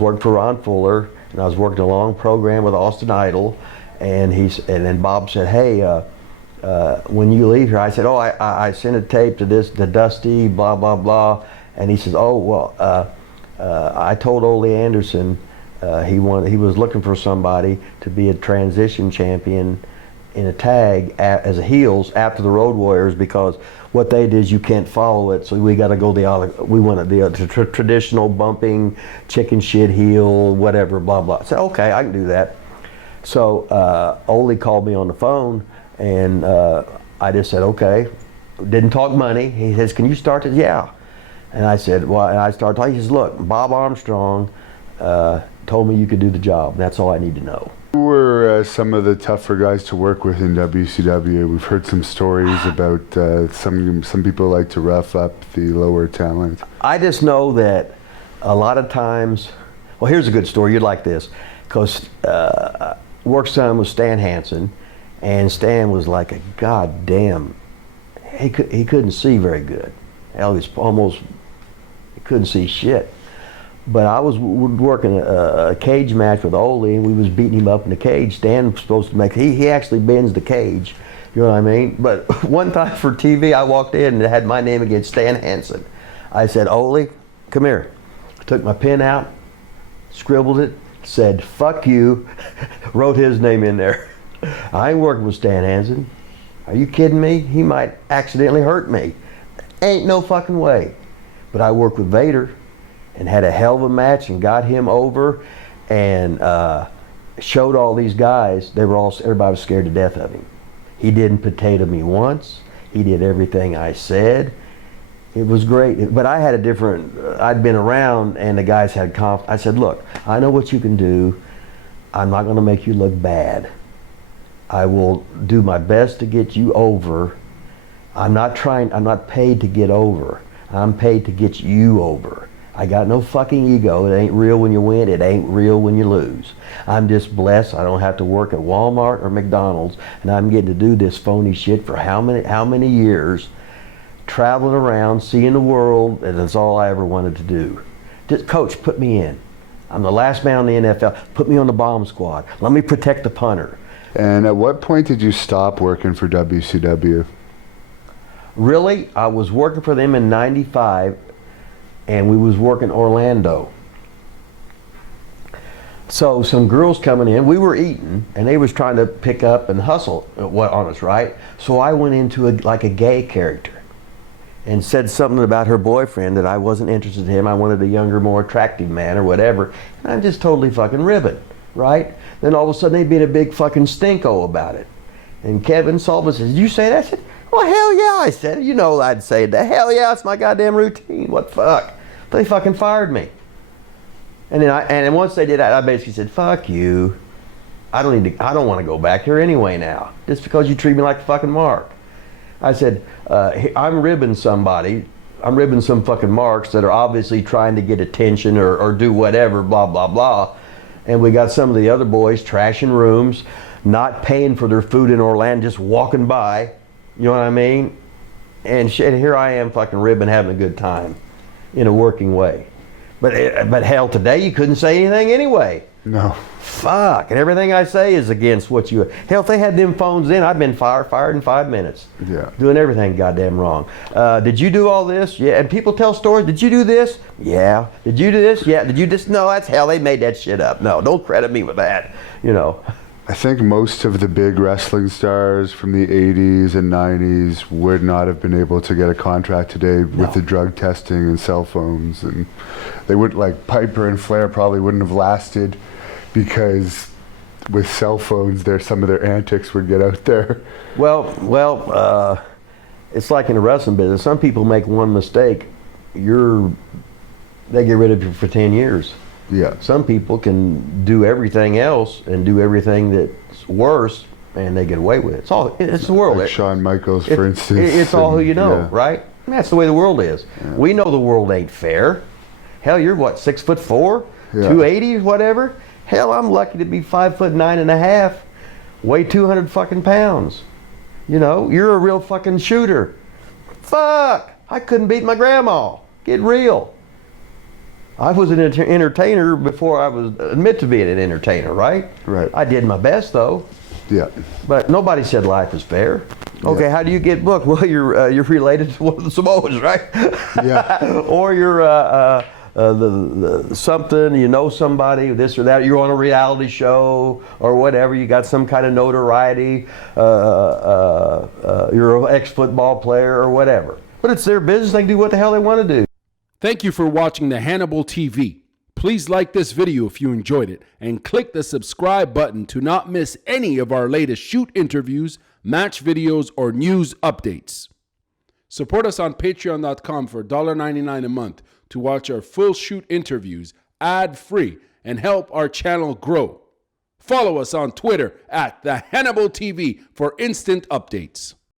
Worked for Ron Fuller, and I was working a long program with Austin Idol, and then Bob said, "Hey, when you leave here," I said, "Oh, I sent a tape to Dusty, blah blah blah," and he says, "Oh well, I told Ole Anderson he was looking for somebody to be a transition champion in a tag as a heels after the Road Warriors, because what they did is you can't follow it, so we got to go we wanted the traditional bumping chicken shit heel whatever blah blah." I said, "Okay, I can do that." So Ole called me on the phone, and I just said, "Okay." Didn't talk money. He says, "Can you start this?" "Yeah." And I said, "Well," and I started talking. He says, "Look, Bob Armstrong told me you could do the job. That's all I need to know." Who were some of the tougher guys to work with in WCW? We've heard some stories about some people like to rough up the lower talent. I just know that a lot of times, well, here's a good story. You'd like this, because work son was Stan Hansen, and Stan was like a goddamn, he couldn't see very good. Hell, he couldn't see shit. But I was working a cage match with Ole, and we was beating him up in the cage. Stan was supposed to he actually bends the cage, you know what I mean? But one time for TV, I walked in and it had my name against Stan Hansen. I said, "Ole, come here." Took my pen out, scribbled it, said, "Fuck you," wrote his name in there. I ain't working with Stan Hansen. Are you kidding me? He might accidentally hurt me. Ain't no fucking way. But I worked with Vader and had a hell of a match and got him over, and showed all these guys, everybody was scared to death of him. He didn't potato me once. He did everything I said. It was great. But I had I'd been around, and the guys had confidence. I said, "Look, I know what you can do. I'm not going to make you look bad. I will do my best to get you over. I'm not paid to get over. I'm paid to get you over. I got no fucking ego. It ain't real when you win. It ain't real when you lose. I'm just blessed. I don't have to work at Walmart or McDonald's, and I'm getting to do this phony shit for how many years, traveling around, seeing the world, and that's all I ever wanted to do. Just, coach, put me in. I'm the last man in the NFL. Put me on the bomb squad. Let me protect the punter." And at what point did you stop working for WCW? Really, I was working for them in '95, and we was working Orlando. So some girls coming in, we were eating, and they was trying to pick up and hustle on us, right? So I went into like a gay character and said something about her boyfriend, that I wasn't interested in him. I wanted a younger, more attractive man or whatever. And I'm just totally fucking ribbing, right? Then all of a sudden they'd be in a big fucking stinko about it. And Kevin Sullivan says, "Did you say that?" I said, "Well, hell yeah," I said. "You know I'd say that. Hell yeah, it's my goddamn routine. What the fuck?" They fucking fired me. And then once they did that, I basically said, "Fuck you. I don't want to go back here anyway now. Just because you treat me like a fucking mark." I said, I'm ribbing somebody. I'm ribbing some fucking marks that are obviously trying to get attention or do whatever, blah, blah, blah. And we got some of the other boys trashing rooms, not paying for their food in Orlando, just walking by. You know what I mean? And shit, here I am fucking ribbing, having a good time in a working way. But hell, today you couldn't say anything anyway. No. Fuck, and everything I say is against what you... Hell, if they had them phones in, I'd been fired in 5 minutes. Yeah. Doing everything goddamn wrong. Did you do all this? Yeah. And people tell stories. Did you do this? Yeah. Did you do this? Yeah. Did you just... No, that's hell. They made that shit up. No, don't credit me with that. You know. I think most of the big wrestling stars from the 80s and 90s would not have been able to get a contract today with the drug testing and cell phones. And they would, like Piper and Flair probably wouldn't have lasted, because with cell phones, some of their antics would get out there. Well, it's like in the wrestling business. Some people make one mistake, they get rid of you for 10 years. Yeah. Some people can do everything else and do everything that's worse, and they get away with it. It's the world. Like Shawn Michaels, for instance. It's all who you know, right? And that's the way the world is. Yeah. We know the world ain't fair. Hell, you're what, 6'4", 280, whatever? Hell, I'm lucky to be 5'9.5", weigh 200 fucking pounds. You know, you're a real fucking shooter. Fuck, I couldn't beat my grandma. Get real. I was an entertainer before I was admit to being an entertainer, right? Right. I did my best though. Yeah. But nobody said life was fair. Okay, Yeah. how do you get booked? Well, you're related to one of the Samoans, right? Yeah. Or you're the something, you know somebody, this or that. You're on a reality show or whatever. You got some kind of notoriety. You're an ex-football player or whatever. But it's their business. They can do what the hell they want to do. Thank you for watching the Hannibal TV. Please like this video if you enjoyed it and click the subscribe button to not miss any of our latest shoot interviews, match videos, or news updates. Support us on patreon.com for $1.99 a month to watch our full shoot interviews ad-free and help our channel grow. Follow us on Twitter at the Hannibal TV for instant updates.